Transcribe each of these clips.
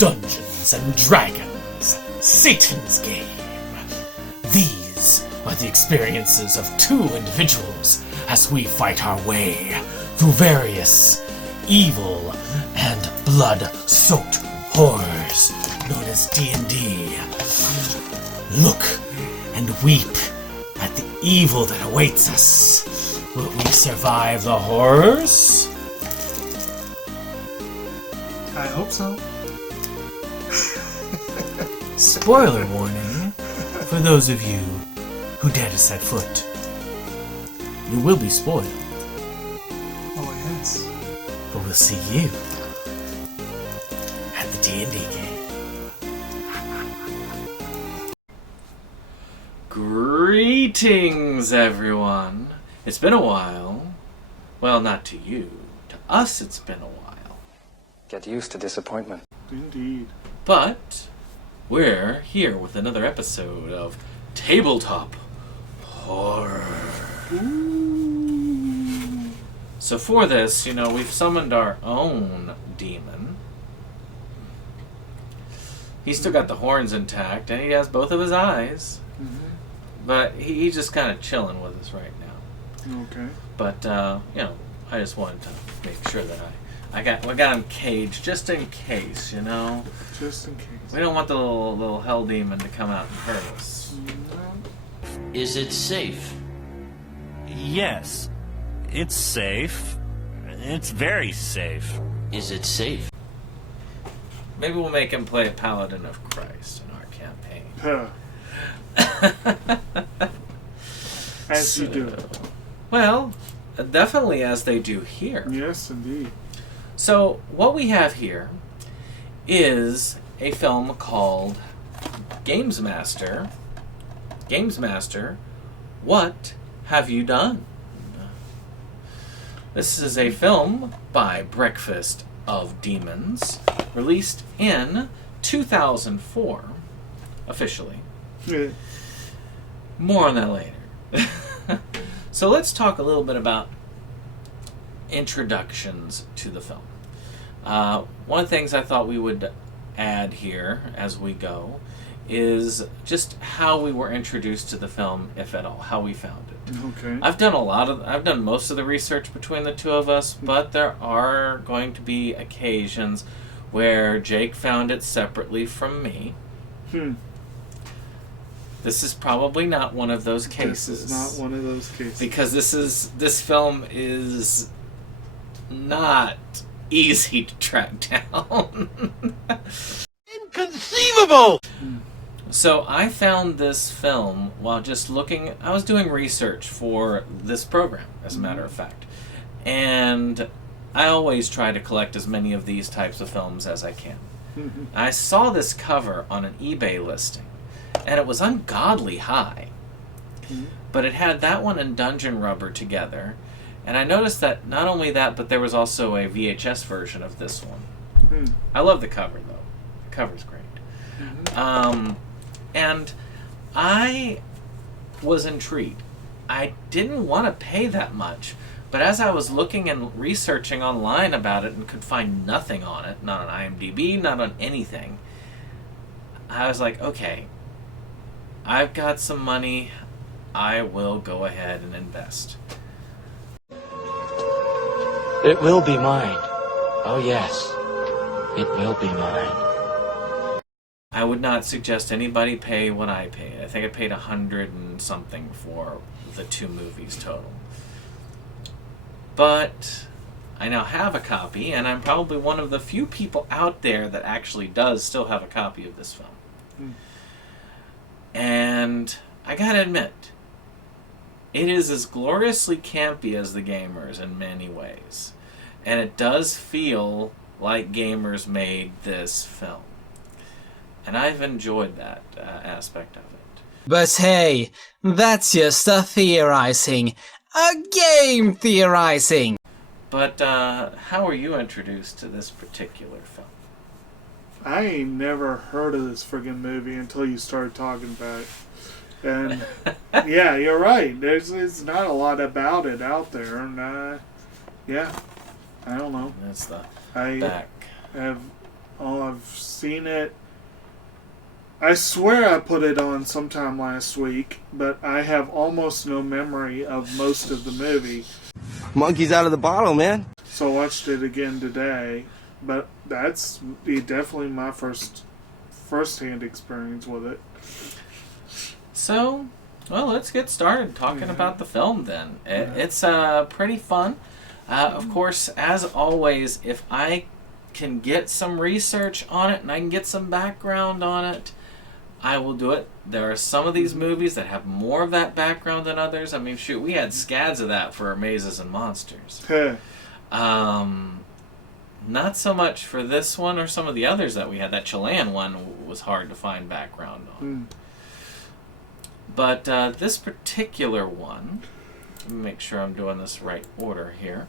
Dungeons and Dragons, Satan's Game. These are the experiences of two individuals as we fight our way through various evil and blood-soaked horrors known as D&D. Look and weep at the evil that awaits us. Will we survive the horrors? I hope so. Spoiler warning for those of you who dare to set foot. You will be spoiled. Oh, yes. But we'll see you at the D&D game. Greetings, everyone. It's been a while. Well, not to you. To us, it's been a while. Get used to disappointment. Indeed. But we're here with another episode of Tabletop Horror. Ooh. So for this, we've summoned our own demon. He's still got the horns intact, and he has both of his eyes. Mm-hmm. But he's just kind of chilling with us right now. Okay. But, I just wanted to make sure that we got him caged just in case, Just in case. We don't want the little hell demon to come out and hurt us. No. Is it safe? Yes, it's safe. It's very safe. Is it safe? Maybe we'll make him play a Paladin of Christ in our campaign. As you do. Well, definitely as they do here. Yes, indeed. So, what we have here is a film called Gamesmaster. Gamesmaster, What Have You Done? This is a film by Breakfast of Demons, released in 2004, officially. Yeah. More on that later. So let's talk a little bit about introductions to the film. One of the things I thought we would add here as we go is just how we were introduced to the film, if at all, how we found it. Okay. I've done most of the research between the two of us, but there are going to be occasions where Jake found it separately from me. This is probably not one of those cases. This is not one of those cases. Because this film is not easy to track down. Inconceivable! So I found this film while just looking. I was doing research for this program, as a matter of fact. And I always try to collect as many of these types of films as I can. I saw this cover on an eBay listing, and it was ungodly high. But it had that one and Dungeon Rubber together. And I noticed that not only that, but there was also a VHS version of this one. I love the cover, though. The cover's great. And I was intrigued. I didn't want to pay that much, but as I was looking and researching online about it and could find nothing on it, not on IMDb, not on anything, I was like, okay, I've got some money. I will go ahead and invest. It will be mine. Oh, yes. It will be mine. I would not suggest anybody pay what I paid. I think I paid $100 and something for the two movies total. But I now have a copy, and I'm probably one of the few people out there that actually does still have a copy of this film. And I gotta admit, it is as gloriously campy as The Gamers in many ways. And it does feel like Gamers made this film. And I've enjoyed that aspect of it. But hey, that's just a theorizing. A game theorizing! But how were you introduced to this particular film? I ain't never heard of this friggin' movie until you started talking about it. And yeah, you're right. There's not a lot about it out there. And yeah, I don't know. That's the I back. I've seen seen it. I swear I put it on sometime last week, but I have almost no memory of most of the movie. Monkey's out of the bottle, man. So I watched it again today, but that's definitely my first-hand experience with it. So, well, let's get started talking about the film then. It's pretty fun. Of course, as always, if I can get some research on it and I can get some background on it, I will do it. There are some of these movies that have more of that background than others. I mean, shoot, we had scads of that for Mazes and Monsters. Not so much for this one or some of the others that we had. That Chilean one was hard to find background on. But this particular one, let me make sure I'm doing this right order here.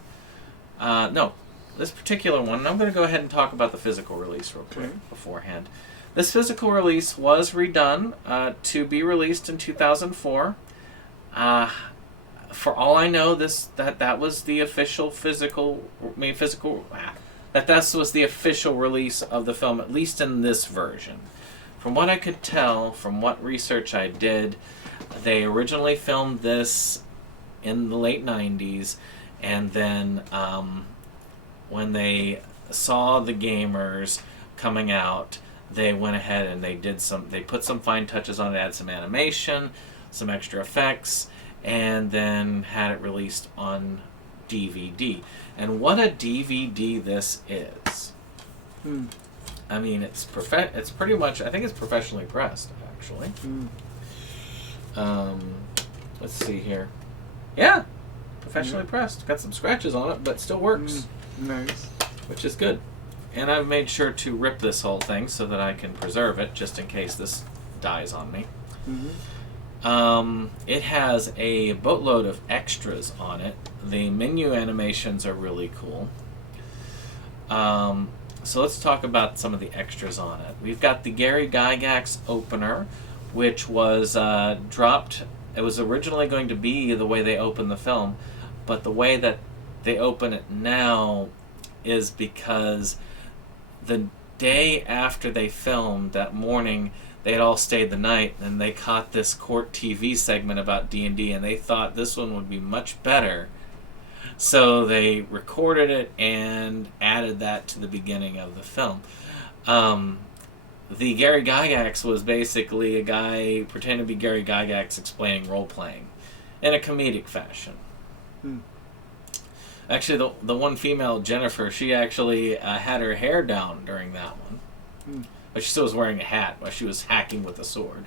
No, this particular one, I'm going to go ahead and talk about the physical release real quick beforehand. This physical release was redone to be released in 2004. For all I know, that was the official this was the official release of the film, at least in this version. From what I could tell, from what research I did, they originally filmed this in the late 90s, and then when they saw the gamers coming out, they went ahead and they put some fine touches on it, add some animation, some extra effects, and then had it released on DVD. And what a DVD this is. I mean, it's pretty much, I think it's professionally pressed, actually. Let's see here. Yeah, professionally pressed. Got some scratches on it, but still works. Nice. Which is good. And I've made sure to rip this whole thing so that I can preserve it, just in case this dies on me. It has a boatload of extras on it. The menu animations are really cool. So let's talk about some of the extras on it. We've got the Gary Gygax opener, which was dropped. It was originally going to be the way they opened the film, but the way that they open it now is because the day after they filmed, that morning, they had all stayed the night, and they caught this court TV segment about D&D, and they thought this one would be much better. So they recorded it and added that to the beginning of the film. The Gary Gygax was basically a guy pretending to be Gary Gygax explaining role-playing in a comedic fashion. Actually, the one female, Jennifer, she actually had her hair down during that one. But she still was wearing a hat while she was hacking with a sword.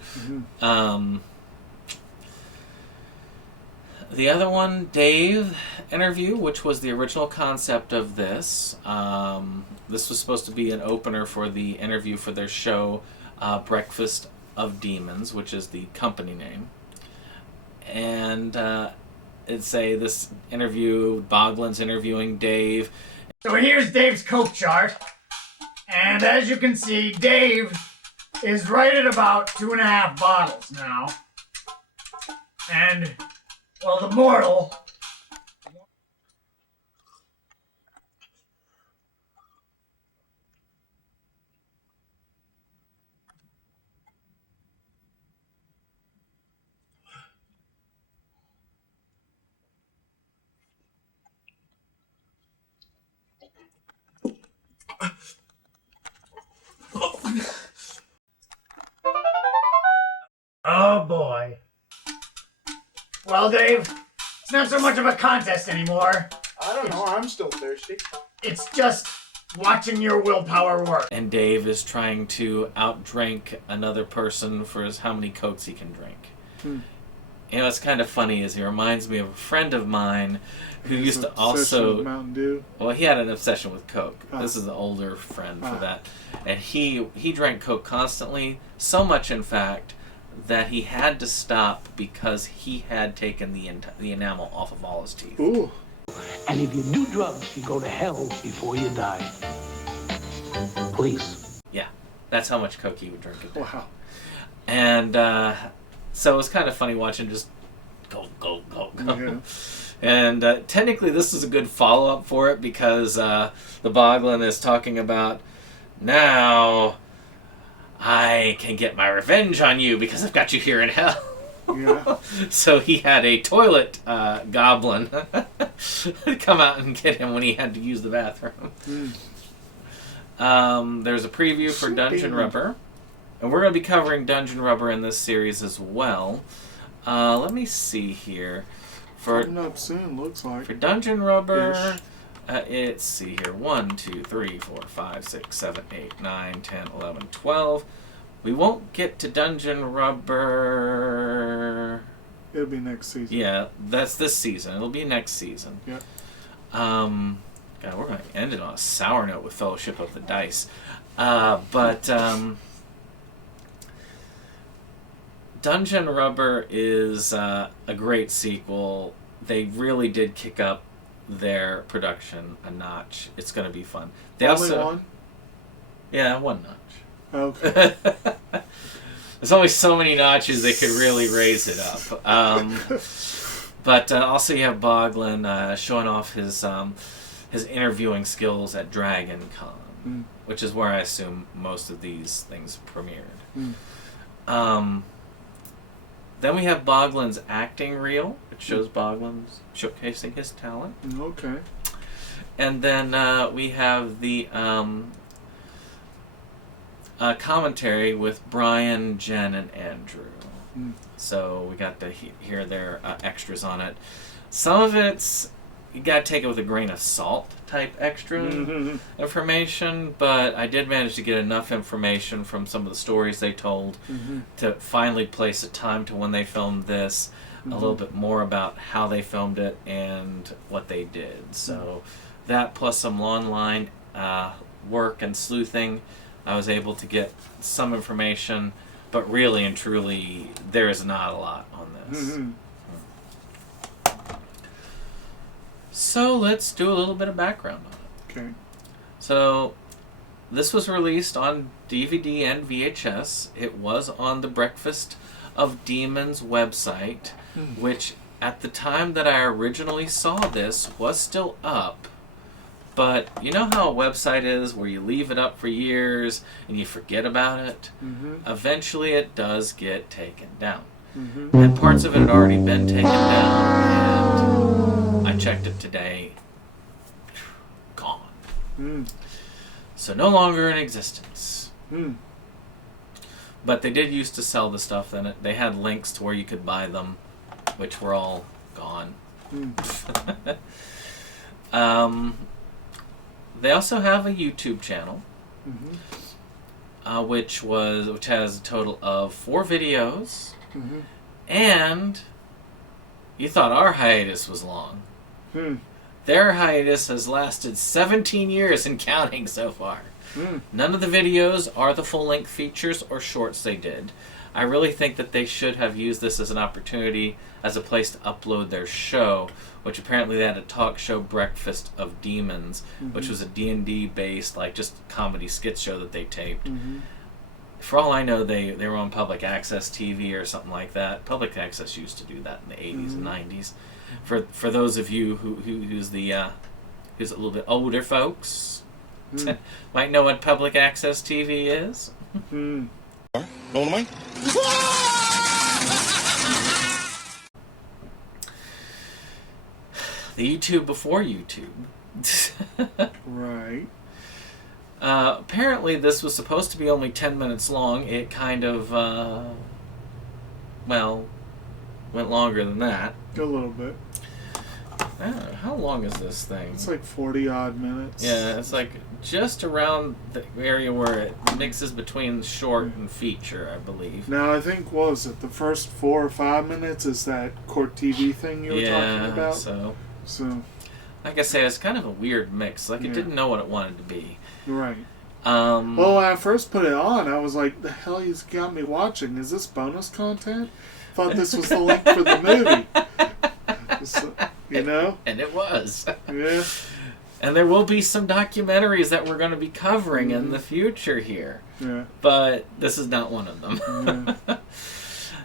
The other one, Dave interview, which was the original concept of this. This was supposed to be an opener for the interview for their show, Breakfast of Demons, which is the company name. And it's this interview, Boglin's interviewing Dave. So here's Dave's Coke chart. And as you can see, Dave is right at about 2.5 bottles now. And, well, the mortal... Oh boy. Well, Dave, it's not so much of a contest anymore. I don't know, I'm still thirsty. It's just watching your willpower work. And Dave is trying to outdrink another person for how many Cokes he can drink. You know, what's kind of funny is he reminds me of a friend of mine who used to also... With Mountain Dew. Well, he had an obsession with Coke. This is an older friend for that. And he drank Coke constantly, so much in fact that he had to stop because he had taken the enamel off of all his teeth. Ooh. And if you do drugs, you go to hell before you die. Please. Yeah, that's how much Coke he would drink a day. Wow. And so it was kind of funny watching just go. Yeah. And technically this is a good follow-up for it because the Boglin is talking about, now I can get my revenge on you because I've got you here in hell. Yeah. So he had a toilet goblin come out and get him when he had to use the bathroom. There's a preview for Dungeon Rubber. And we're going to be covering Dungeon Rubber in this series as well. Let me see here. Coming up soon, looks like. For Dungeon Rubber, let's see here. 1, 2, 3, 4, 5, 6, 7, 8, 9, 10, 11, 12. We won't get to Dungeon Rubber. It'll be next season. Yeah, that's this season. It'll be next season. Yeah. God, we're going to end it on a sour note with Fellowship of the Dice. Dungeon Rubber is a great sequel. They really did kick up their production a notch. It's going to be fun. They Only also, one? Yeah, one notch. Okay. There's only so many notches they could really raise it up. But also you have Boglin showing off his interviewing skills at Dragon Con, which is where I assume most of these things premiered. Then we have Boglin's acting reel, which shows Boglin's showcasing his talent. Okay. And then we have the commentary with Brian, Jen, and Andrew. So we got to hear their extras on it. Some of it's, you got to take it with a grain of salt type extra information, but I did manage to get enough information from some of the stories they told to finally place a time to when they filmed this, a little bit more about how they filmed it and what they did. So that plus some online work and sleuthing, I was able to get some information, but really and truly, there is not a lot on this. So let's do a little bit of background on it. Okay. So this was released on DVD and VHS. It was on the Breakfast of Demons website, which at the time that I originally saw this was still up. But you know how a website is where you leave it up for years and you forget about it? Eventually it does get taken down. And parts of it had already been taken down, and I checked it today. Gone. So no longer in existence. But they did used to sell the stuff, and they had links to where you could buy them, which were all gone. They also have a YouTube channel, which has a total of 4 videos, and you thought our hiatus was long. Their hiatus has lasted 17 years and counting so far. None of the videos are the full-length features or shorts they did. I really think that they should have used this as an opportunity, as a place to upload their show, which apparently they had a talk show, Breakfast of Demons, which was a D&D based, like, just comedy skit show that they taped. For all I know, they were on public access TV or something like that. Public access used to do that in the 80s and 90s. For those of you who's a little bit older folks, might know what public access TV is. No one mind? The YouTube before YouTube. Right. Apparently this was supposed to be only 10 minutes long. It kind of, went longer than that. A little bit. How long is this thing? It's like 40 odd minutes. Yeah, it's like just around the area where it mixes between short and feature, I believe. Now, I think, what was it, the first 4 or 5 minutes is that court TV thing you were talking about? So, like I say, it's kind of a weird mix. Like, it didn't know what it wanted to be. Right. Well, when I first put it on, I was like, the hell he's got me watching? Is this bonus content? Thought this was the link for the movie. So, you know? And it was. Yeah. And there will be some documentaries that we're going to be covering in the future here. Yeah. But this is not one of them.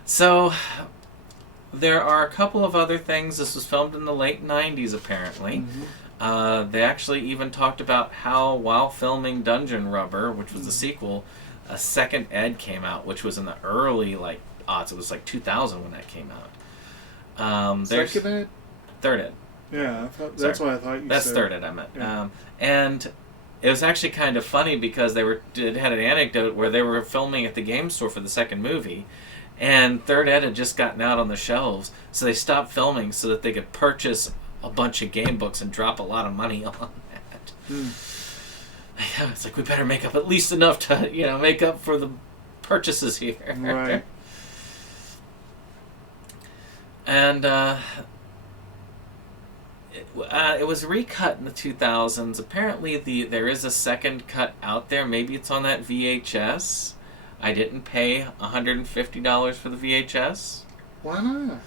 So, there are a couple of other things. This was filmed in the late 90s, apparently. They actually even talked about how, while filming Dungeon Rubber, which was the sequel, a second Ed came out, which was in the early aughts. It was 2000 when that came out. Second Ed? Third Ed. Yeah, that's what I thought you said. That's Third Ed, I meant. Yeah. And it was actually kind of funny because it had an anecdote where they were filming at the game store for the second movie, and Third Ed had just gotten out on the shelves, so they stopped filming so that they could purchase a bunch of game books and drop a lot of money on that. It's we better make up at least enough to, make up for the purchases here. Right. And it was recut in the 2000s. Apparently, there is a second cut out there. Maybe it's on that VHS. I didn't pay $150 for the VHS. Why not?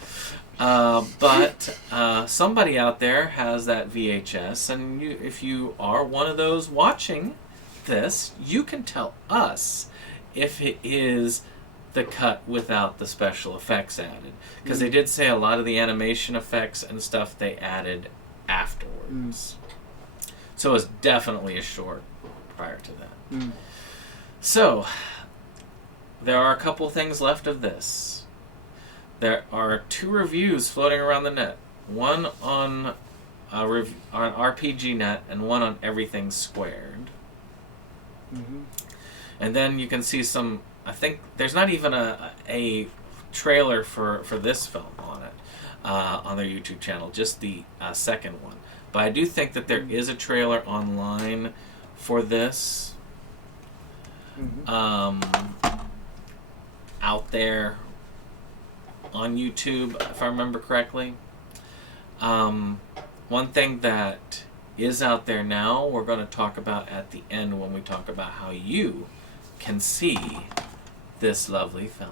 But somebody out there has that VHS, and if you are one of those watching this, you can tell us if it is the cut without the special effects added. Because they did say a lot of the animation effects and stuff they added afterwards. So it was definitely a short prior to that. So, there are a couple things left of this. There are 2 reviews floating around the net. One on RPG Net and one on Everything Squared. And then you can see some. I think there's not even a trailer for this film on it on their YouTube channel, just the second one. But I do think that there is a trailer online for this out there on YouTube, if I remember correctly. One thing that is out there now, we're going to talk about at the end when we talk about how you can see this lovely film.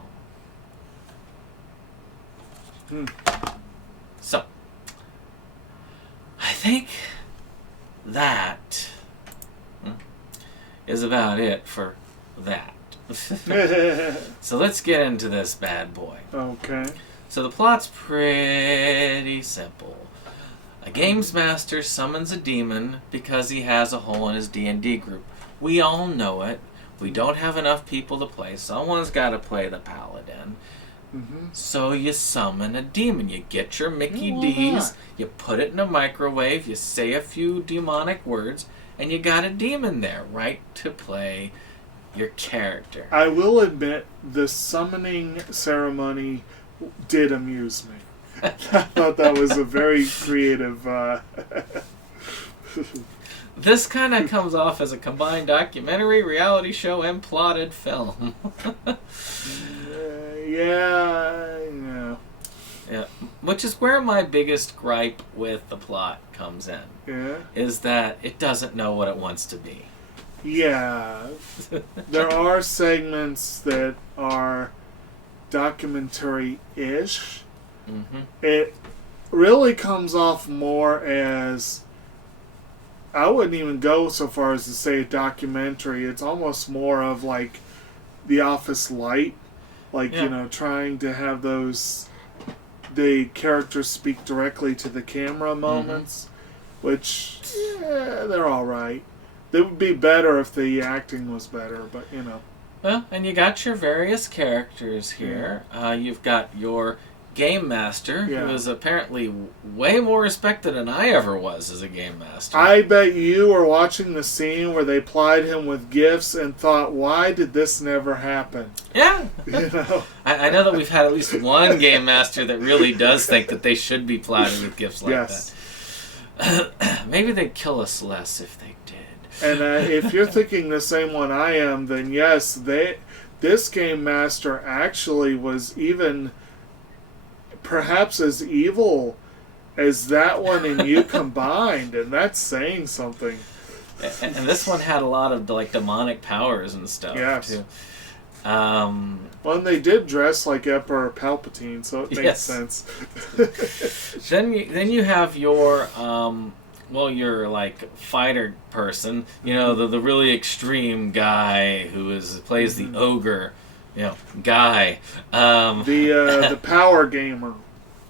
So, I think that is about it for that. So let's get into this bad boy. Okay. So the plot's pretty simple. A Gamesmaster summons a demon because he has a hole in his D&D group. We all know it. We don't have enough people to play. Someone's got to play the paladin. So you summon a demon. You get your Mickey D's, you put it in a microwave, you say a few demonic words, and you got a demon there, right, to play your character. I will admit, the summoning ceremony did amuse me. I thought that was a very creative... This kind of comes off as a combined documentary, reality show, and plotted film. Yeah. Which is where my biggest gripe with the plot comes in. Yeah. Is that it doesn't know what it wants to be. Yeah. There are segments that are documentary-ish. It really comes off more as... I wouldn't even go so far as to say a documentary. It's almost more of like The Office Light. Like, trying to have the characters speak directly to the camera moments. Which, they're alright. They would be better if the acting was better, but Well, and you got your various characters here. You've got your Game Master, who is apparently way more respected than I ever was as a Game Master. I bet you were watching the scene where they plied him with gifts and thought, why did this never happen? Yeah. I know that we've had at least one Game Master that really does think that they should be plied with gifts like that. Maybe they'd kill us less if they did. And if you're thinking the same one I am, then yes, this Game Master actually was even... perhaps as evil as that one and you combined, and that's saying something. And this one had a lot of demonic powers and stuff too. Well, and they did dress like Emperor Palpatine, so it makes sense. Then you have your your fighter person, the really extreme guy who plays the ogre. Guy. The power gamer.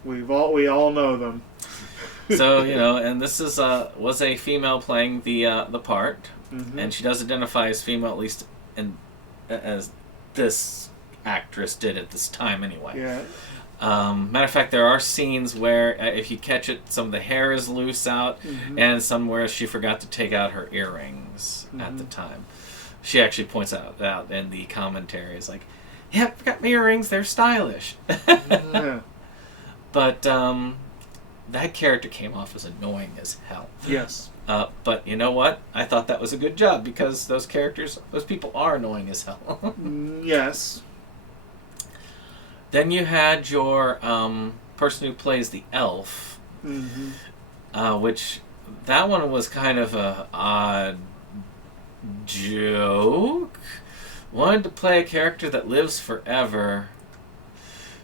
We all know them. So, and this is was a female playing the part, and she does identify as female, at least as this actress did at this time anyway. Yeah. Matter of fact, there are scenes where, if you catch it, some of the hair is loose out, and somewhere she forgot to take out her earrings at the time. She actually points out in the commentary, is like, "Yeah, I forgot my earrings. They're stylish." Yeah. But that character came off as annoying as hell. Yes. But you know what? I thought that was a good job, because those people are annoying as hell. Yes. Then you had your person who plays the elf, which that one was kind of a odd joke. Wanted to play a character that lives forever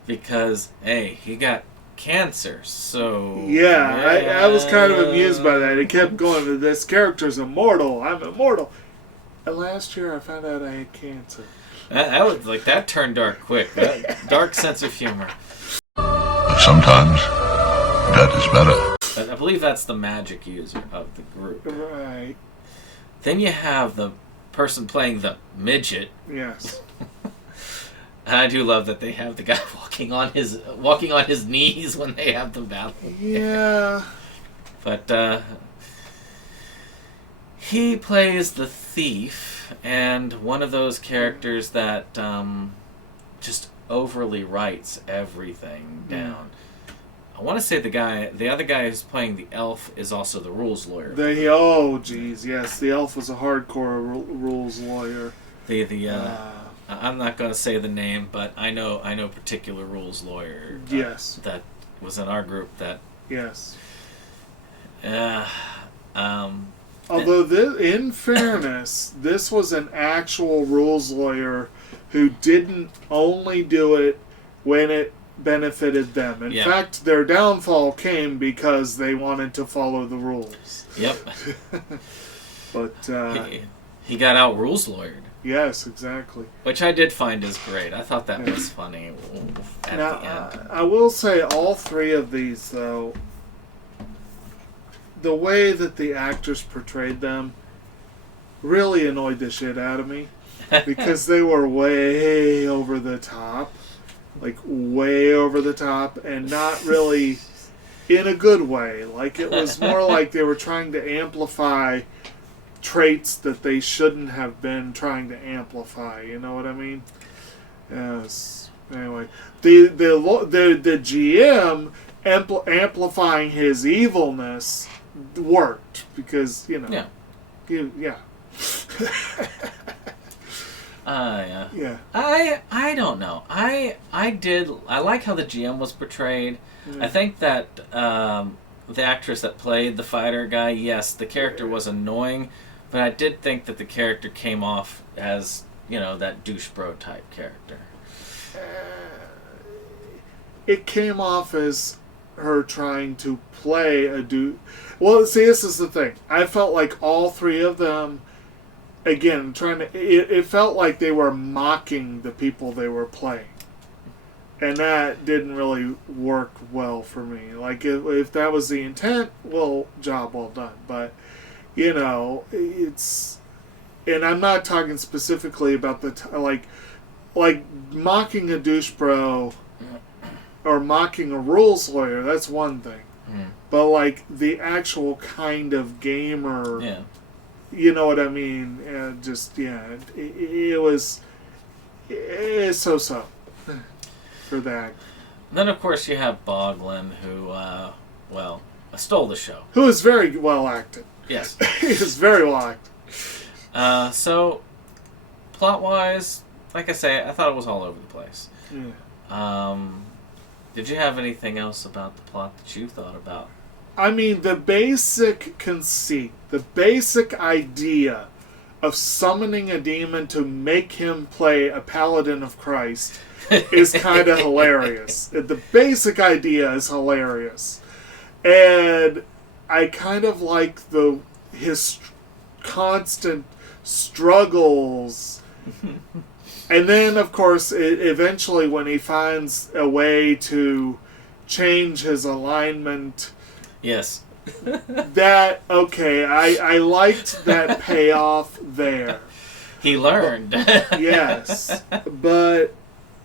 because, hey, he got cancer, so... Yeah, I was kind of amused by that. It kept going, this character's immortal, I'm immortal. And last year I found out I had cancer. That turned dark quick. That dark sense of humor. But sometimes that is better. I believe that's the magic user of the group. Right. Then you have the person playing the midget. Yes. And I do love that they have the guy walking on his knees when they have the battle. Yeah. But he plays the thief, and one of those characters that just overly writes everything down. I want to say the other guy who's playing the elf is also the rules lawyer. Oh, geez, yes, the elf was a hardcore rules lawyer. I'm not going to say the name, but I know particular rules lawyer. Yes. That was in our group. That. Yes. Although, in fairness, this was an actual rules lawyer who didn't only do it when it benefited them. In fact, their downfall came because they wanted to follow the rules. Yep. But he got out rules lawyered. Yes, exactly. Which I did find is great. I thought that was funny at the end. I will say all three of these, though, the way that the actors portrayed them really annoyed the shit out of me. Because they were way over the top. Like, way over the top, and not really in a good way. Like, it was more like they were trying to amplify traits that they shouldn't have been trying to amplify. You know what I mean? Yes. Anyway, the GM amplifying his evilness worked because yeah. Yeah. I don't know. I like how the GM was portrayed. Yeah. I think that the actress that played the fighter guy, yes, the character was annoying, but I did think that the character came off as, that douche bro type character. It came off as her trying to play a douche. Well, see, this is the thing. I felt like all three of them, again, it felt like they were mocking the people they were playing. And that didn't really work well for me. Like, if that was the intent, well, job well done. But, it's... And I'm not talking specifically about like mocking a douche bro or mocking a rules lawyer, that's one thing. But, like, the actual kind of gamer... Yeah. You know what I mean? It was so-so for that. Then, of course, you have Boglin, who, stole the show. Who is very well acted. Yes. He is very well acted. So, plot-wise, like I say, I thought it was all over the place. Yeah. Did you have anything else about the plot that you thought about? I mean, the basic conceit, the basic idea of summoning a demon to make him play a paladin of Christ is kind of hilarious. The basic idea is hilarious. And I kind of like his constant struggles. And then, of course, eventually when he finds a way to change his alignment Yes. That, okay, I liked that payoff there. He learned. Yes. But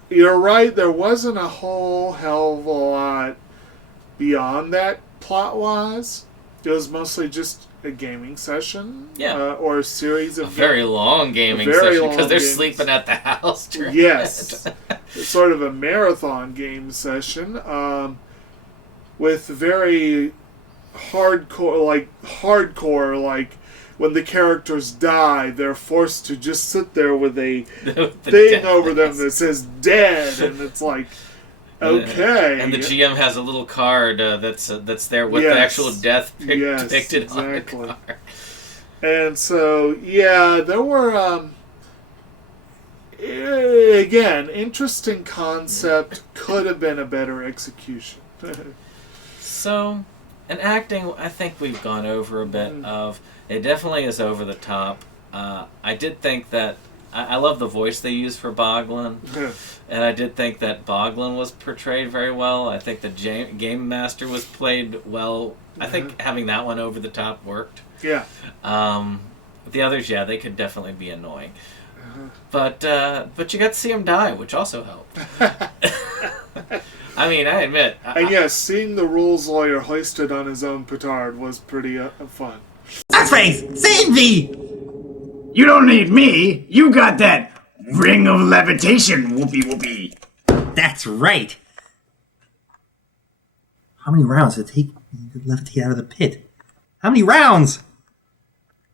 you're right, there wasn't a whole hell of a lot beyond that plot-wise. It was mostly just a gaming session. Yeah. Or a series of... very long gaming session, because they're sleeping at the house during Yes. it. Sort of a marathon game session. With very hardcore, like, when the characters die, they're forced to just sit there with a thing over them that says dead, and it's like, okay. And the GM has a little card that's there with the actual death depicted on the card. And so, yeah, there were, again, interesting concept, could have been a better execution. So, in acting, I think we've gone over a bit of... It definitely is over the top. I did think that... I love the voice they use for Boglin. And I did think that Boglin was portrayed very well. I think the Game Master was played well. I think having that one over the top worked. Yeah. The others, yeah, they could definitely be annoying. But you got to see him die, which also helped. I mean, I admit... And yes, seeing the rules lawyer hoisted on his own petard was pretty fun. X-Face, save me! You don't need me. You got that ring of levitation, whoopee. That's right. How many rounds did it take to levitate out of the pit? How many rounds?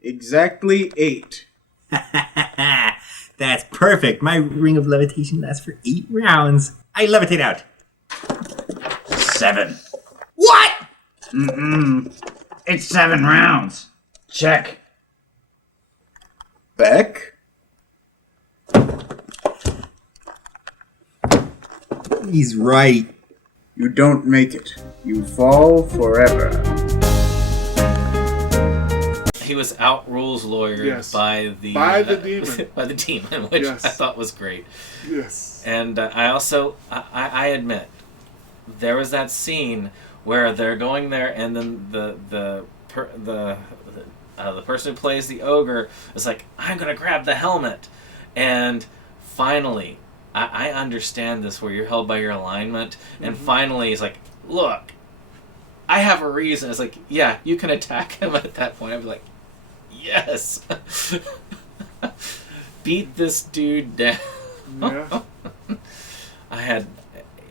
Exactly 8. That's perfect. My ring of levitation lasts for 8 rounds. I levitate out. 7. What? It's 7 rounds. Check. Beck? He's right. You don't make it. You fall forever. He was out rules lawyered by the demon. By the demon, which I thought was great. Yes. And I also, I admit, there was that scene where they're going there, and then the person who plays the ogre is like, I'm gonna grab the helmet, and finally, I understand this where you're held by your alignment, and finally he's like, look, I have a reason. It's like, yeah, you can attack him at that point. I'd be like, yes, beat this dude down. Yeah.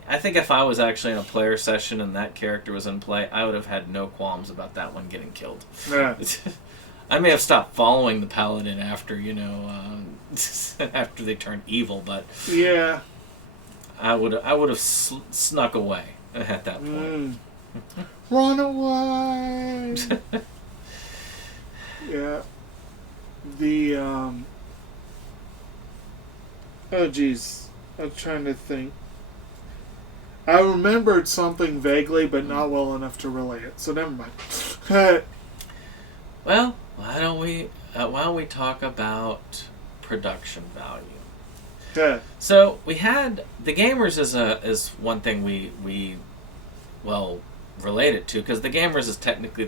I think if I was actually in a player session and that character was in play, I would have had no qualms about that one getting killed. Yeah. I may have stopped following the paladin after, after they turned evil, but yeah, I would have snuck away at that point. Run away. Yeah. The oh geez, I'm trying to think. I remembered something vaguely, but not well enough to relay it. So never mind. Well, why don't we talk about production value? Yeah. So we had the Gamers is one thing we relate it to, because the Gamers is technically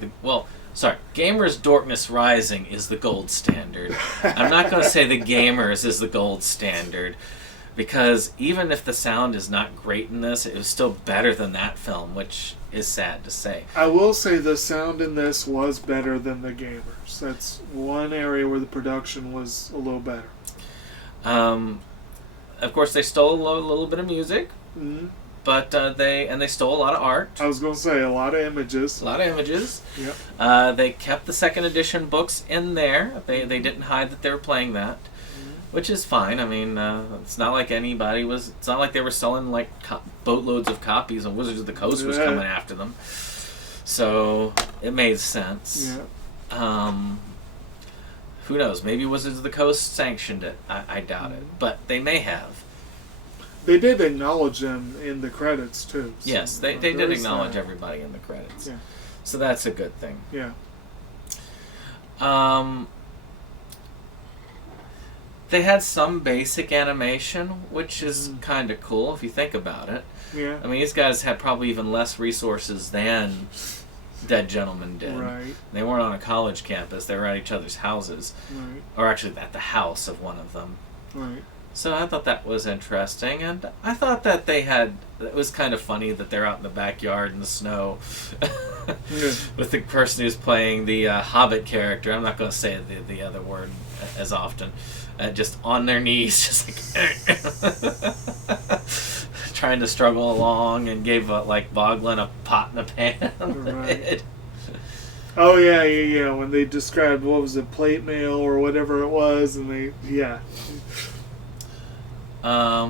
Gamers Darkness Rising is the gold standard. I'm not going to say the Gamers is the gold standard, because even if the sound is not great in this, it was still better than that film, which is sad to say. I will say the sound in this was better than the Gamers. That's one area where the production was a little better. Of course, they stole a little bit of music, but they stole a lot of art. I was going to say a lot of images. Yep. They kept the second edition books in there. They didn't hide that they were playing that. Which is fine. I mean, it's not like it's not like they were selling like boatloads of copies and Wizards of the Coast was coming after them. So it made sense. Yeah. Who knows? Maybe Wizards of the Coast sanctioned it. I doubt it, but they may have. They did acknowledge them in the credits too. So yes, they did acknowledge everybody in the credits. Yeah. So that's a good thing. Yeah. They had some basic animation, which is kind of cool if you think about it. Yeah. I mean, these guys had probably even less resources than dead gentlemen did. Right. They weren't on a college campus. They were at each other's houses. Right. Or actually at the house of one of them. Right. So I thought that was interesting, and I thought that it was kind of funny that they're out in the backyard in the snow with the person who's playing the Hobbit character. I'm not going to say the other word as often. Just on their knees, just like trying to struggle along, and gave Boglin a pot in a pan on the head. Oh yeah. When they described what was it, plate mail or whatever it was, and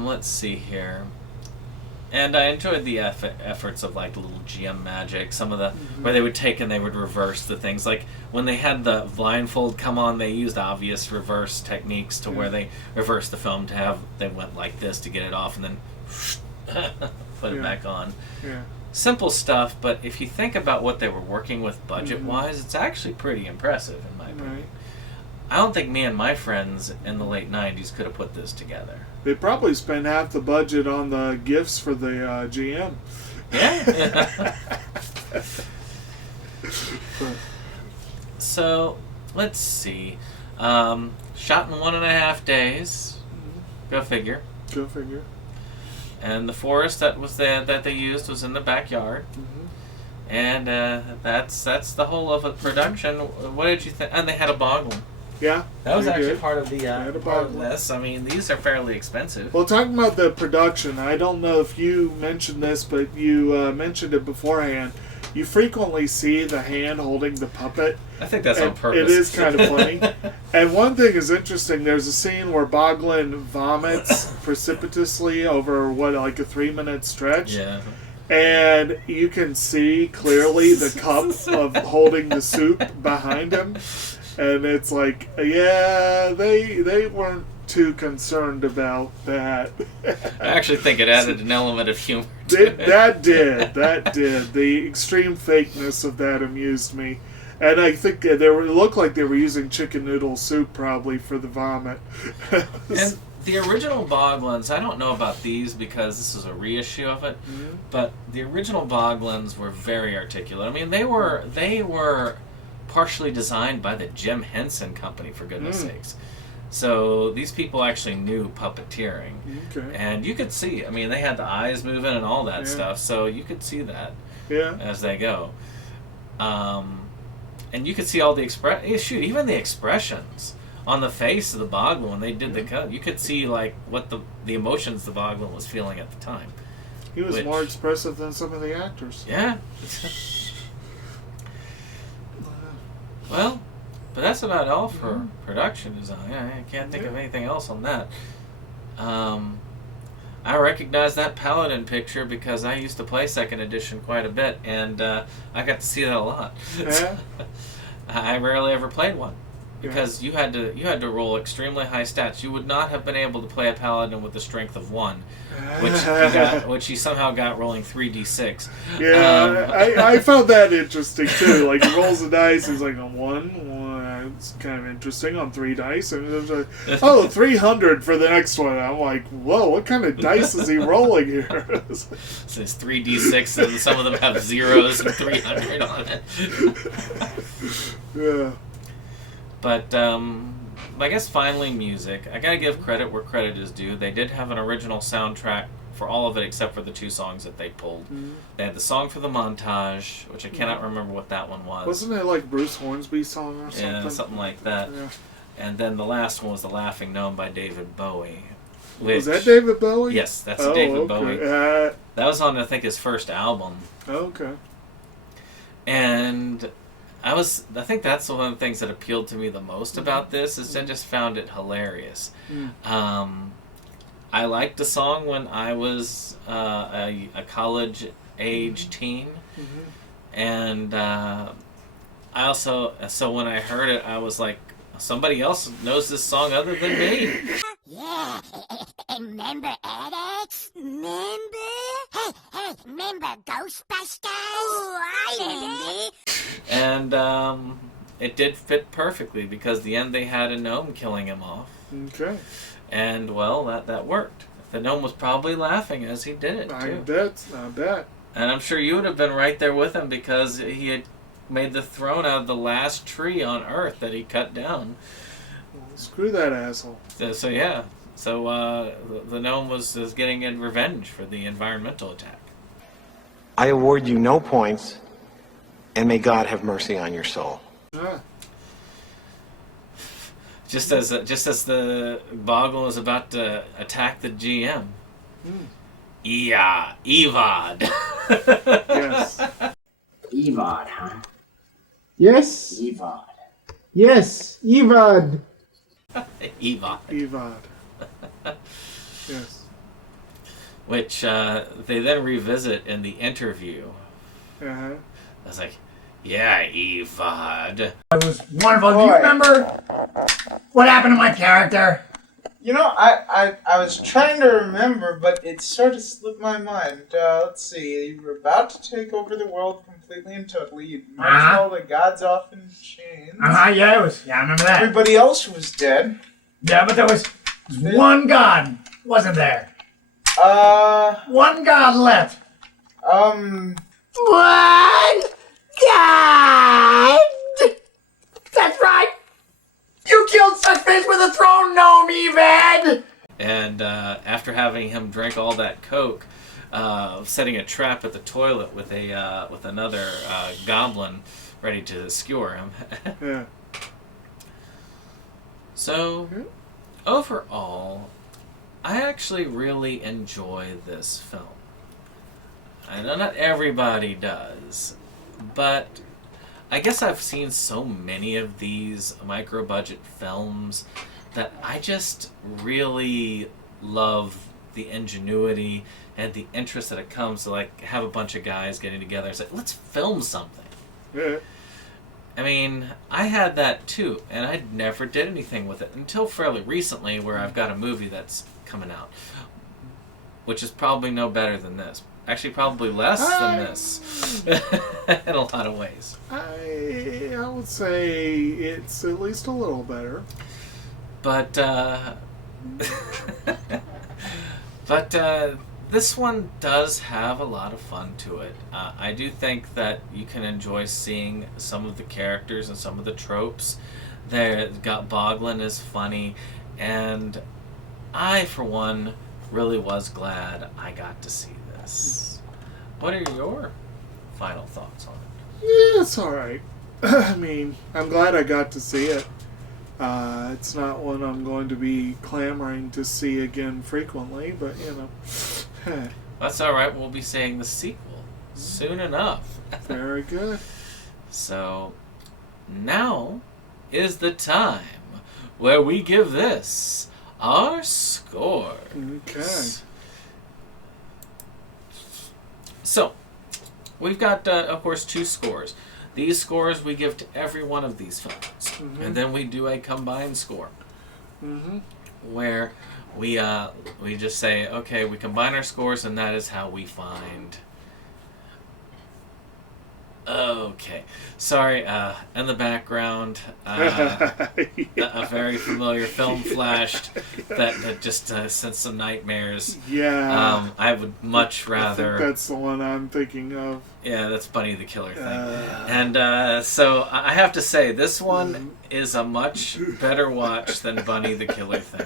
let's see here. And I enjoyed the efforts of little GM magic. Some of the where they would take and they would reverse the things. Like when they had the blindfold come on, they used obvious reverse techniques to where they reversed the film they went like this to get it off and then put it back on. Yeah. Simple stuff, but if you think about what they were working with budget-wise, it's actually pretty impressive in my opinion. Right. I don't think me and my friends in the late 90s could have put this together. They probably spent half the budget on the gifts for the GM. Yeah. So, let's see. Shot in 1.5 days. Go figure. Go figure. And the forest that they used was in the backyard. And that's the whole of the production. What did you think? And they had a boglin. Yeah, that was actually part of the part of this. I mean, these are fairly expensive. Well, talking about the production, I don't know if you mentioned this, but you mentioned it beforehand. You frequently see the hand holding the puppet. I think that's on purpose. It is kind of funny. And one thing is interesting. There's a scene where Boglin vomits precipitously over a 3-minute stretch. Yeah. And you can see clearly the cup of holding the soup behind him. And it's like, yeah, they weren't too concerned about that. I actually think it added an element of humor. That did. The extreme fakeness of that amused me. And I think it looked like they were using chicken noodle soup probably for the vomit. And the original Boglins, I don't know about these because this is a reissue of it, but the original Boglins were very articulate. I mean, they were partially designed by the Jim Henson Company, for goodness sakes. So these people actually knew puppeteering. Okay. And you could see, I mean, they had the eyes moving and all that stuff, so you could see that as they go. And you could see all the even the expressions on the face of the Boglin when they did the cut. You could see what the emotions the Boglin was feeling at the time. He was more expressive than some of the actors. Yeah. Well, but that's about all for production design. I can't think of anything else on that. I recognize that Paladin picture because I used to play 2nd edition quite a bit, and I got to see that a lot. Yeah. I rarely ever played one because you had to roll extremely high stats. You would not have been able to play a Paladin with the strength of 1, which you somehow got rolling 3d6. Yeah, I found that interesting too. Like he rolls the dice, he's like on 1. It's kind of interesting on 3 dice, and there's 300 for the next one. I'm like, whoa, what kind of dice is he rolling here? So it's 3d6, and some of them have zeros and 300 on it. Yeah. But I guess finally music. I gotta give credit where credit is due. They did have an original soundtrack for all of it except for the 2 songs that they pulled. They had the song for the montage, which I cannot remember what that one was. Wasn't it like Bruce Hornsby's song or something? Yeah, something like that. Yeah. And then the last one was The Laughing Gnome by David Bowie. Was that David Bowie? Yes, that's David Bowie. That was on, I think, his first album. Okay. And I think that's one of the things that appealed to me the most about this is I just found it hilarious. I liked the song when I was a college-age teen. And I also, so when I heard it, I was like, somebody else knows this song other than me. Yeah, remember Alex? Remember Ghostbusters? Oh, I remember. And it did fit perfectly because the end they had a gnome killing him off. Okay. And, well, that worked. The gnome was probably laughing as he did it, too. I bet. And I'm sure you would have been right there with him because he had made the throne out of the last tree on Earth that he cut down. Screw that asshole. So yeah. So the gnome was getting in revenge for the environmental attack. I award you no points, and may God have mercy on your soul. Ah. Just as the Boggle is about to attack the GM. Yeah, Evad. Yes. Evad, huh? Yes. Evad. Yes. Evad. Evad. Evad. Yes. Which they then revisit in the interview. Uh-huh. I was like, yeah, Evad. It was wonderful. Do you remember what happened to my character? You know, I was trying to remember, but it sort of slipped my mind. Let's see. You were about to take over the world completely and totally. You marched all the gods off in chains. Yeah, I remember that. Everybody else was dead. Yeah, but there was one god, wasn't there? One god left. One God! That's right! You killed Suckface with a throne gnome, Evad! And after having him drink all that coke, setting a trap at the toilet with another goblin ready to skewer him. Yeah. So, overall, I actually really enjoy this film. I know not everybody does, but I guess I've seen so many of these micro-budget films that I just really love the ingenuity and the interest that it comes to, like, have a bunch of guys getting together and say, let's film something. Yeah. I mean, I had that too, and I never did anything with it until fairly recently, where I've got a movie that's coming out, which is probably no better than this. Actually, probably less than this, in a lot of ways. I would say it's at least a little better. But, this one does have a lot of fun to it. I do think that you can enjoy seeing some of the characters and some of the tropes. Boglin is funny, and I, for one, really was glad I got to see this. What are your final thoughts on it? Yeah, it's alright. I mean, I'm glad I got to see it. It's not one I'm going to be clamoring to see again frequently, but, you know. That's alright, we'll be seeing the sequel soon enough. Very good. So, now is the time where we give this our score. Okay. So, we've got, of course, 2 scores. These scores we give to every one of these films. Mm-hmm. And then we do a combined score. Mm-hmm. Where we just say, okay, we combine our scores, and that is how we find... Okay. Sorry, in the background, a very familiar film flashed that just sent some nightmares. Yeah. I would much rather... I think that's the one I'm thinking of. Yeah, that's Bunny the Killer thing. And so I have to say, this one is a much better watch than Bunny the Killer thing.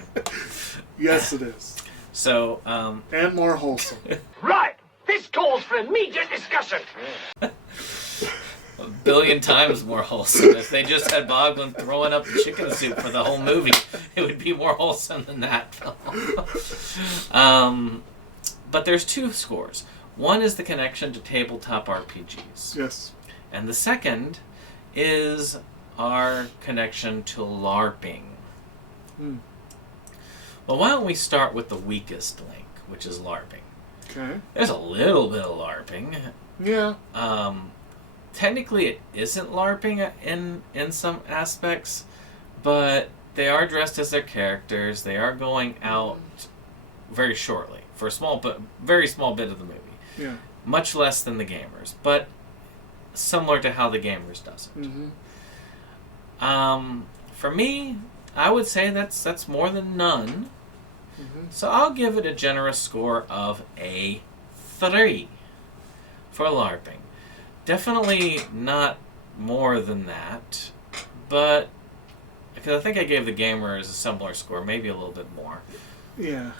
Yes, it is. So, and more wholesome. Right! This calls for immediate discussion! A billion times more wholesome. If they just had Boglin throwing up chicken soup for the whole movie, it would be more wholesome than that film. But there's 2 scores. One is the connection to tabletop RPGs. Yes. And the second is our connection to LARPing. Well, why don't we start with the weakest link, which is LARPing. Okay. There's a little bit of LARPing. Yeah. Technically, it isn't LARPing in some aspects, but they are dressed as their characters. They are going out very shortly for a very small bit of the movie. Yeah. Much less than the gamers, but similar to how the gamers does it. Mm-hmm. For me, I would say that's more than none. Mm-hmm. So I'll give it a generous score of a 3 for LARPing. Definitely not more than that, but because I think I gave the gamers a similar score, maybe a little bit more. Yeah.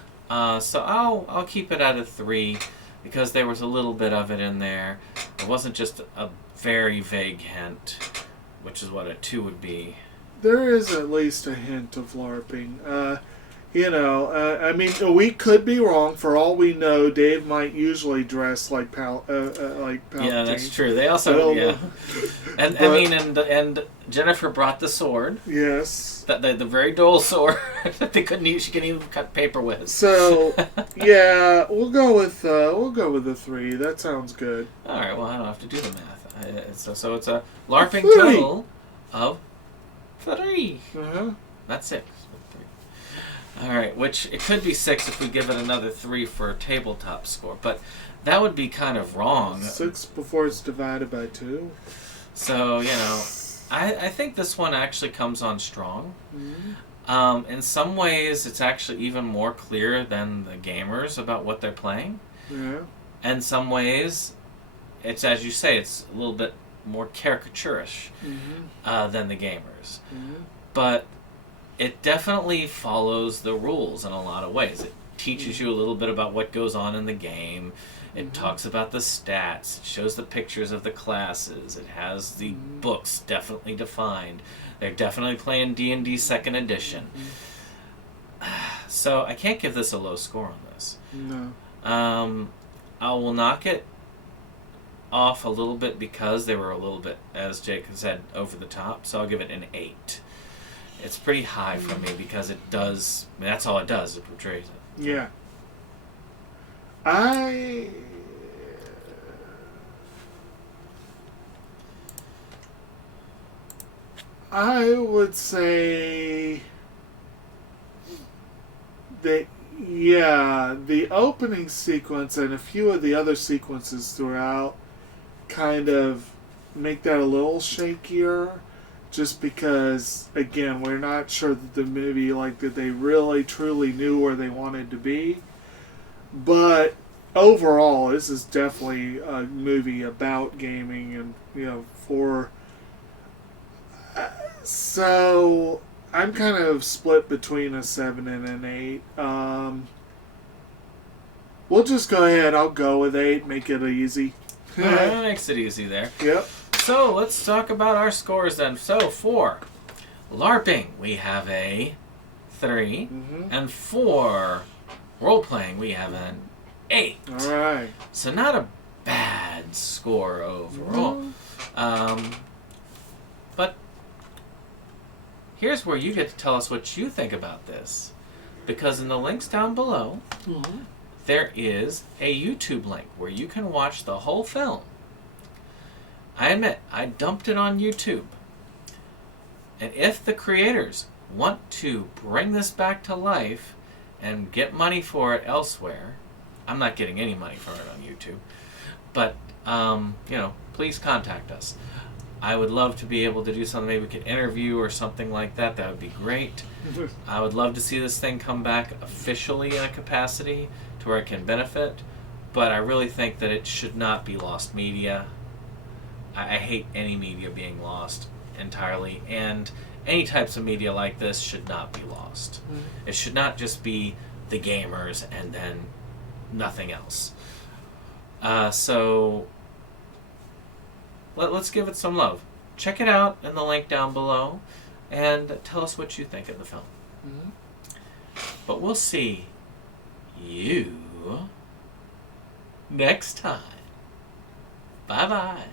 So I'll keep it at a 3 because there was a little bit of it in there. It wasn't just a very vague hint, which is what a 2 would be. There is at least a hint of LARPing. I mean, we could be wrong. For all we know, Dave might usually dress like Palpatine. Yeah, that's true. They also, and I mean, and Jennifer brought the sword. Yes, the very dull sword that they couldn't use. She couldn't even cut paper with. So, yeah, we'll go with a 3. That sounds good. All right. Well, I don't have to do the math. So it's a LARPing 3. total of 3. Not 6. Alright, which it could be 6 if we give it another 3 for a tabletop score, but that would be kind of wrong. 6 before it's divided by 2. So, I think this one actually comes on strong. Mm-hmm. In some ways, it's actually even more clear than the gamers about what they're playing. Yeah. In some ways, it's, as you say, it's a little bit more caricaturish than the gamers. Mm-hmm. But it definitely follows the rules in a lot of ways. It teaches you a little bit about what goes on in the game. It talks about the stats. It shows the pictures of the classes. It has the books definitely defined. They're definitely playing D&D 2nd edition. So I can't give this a low score on this. No. I will knock it off a little bit because they were a little bit, as Jake said, over the top. So I'll give it an 8. It's pretty high for me because it does. I mean, that's all it does. It portrays it. Yeah. I would say that, the opening sequence and a few of the other sequences throughout kind of make that a little shakier. Just because, again, we're not sure that the movie, that they really, truly knew where they wanted to be. But overall, this is definitely a movie about gaming and, so I'm kind of split between a 7 and an 8. We'll just go ahead. I'll go with 8. Make it easy. That makes it easy there. Yep. So, let's talk about our scores then. So, for LARPing, we have a 3. And for role-playing, we have an 8. All right. So, not a bad score overall. But here's where you get to tell us what you think about this. Because in the links down below, there is a YouTube link where you can watch the whole film. I admit, I dumped it on YouTube. And if the creators want to bring this back to life and get money for it elsewhere, I'm not getting any money for it on YouTube, but, please contact us. I would love to be able to do something, maybe we could interview or something like that. That would be great. I would love to see this thing come back officially in a capacity to where it can benefit, but I really think that it should not be lost media. I hate any media being lost entirely, and any types of media like this should not be lost. It should not just be the gamers and then nothing else. So let's give it some love. Check it out in the link down below and tell us what you think of the film. But we'll see you next time. Bye-bye.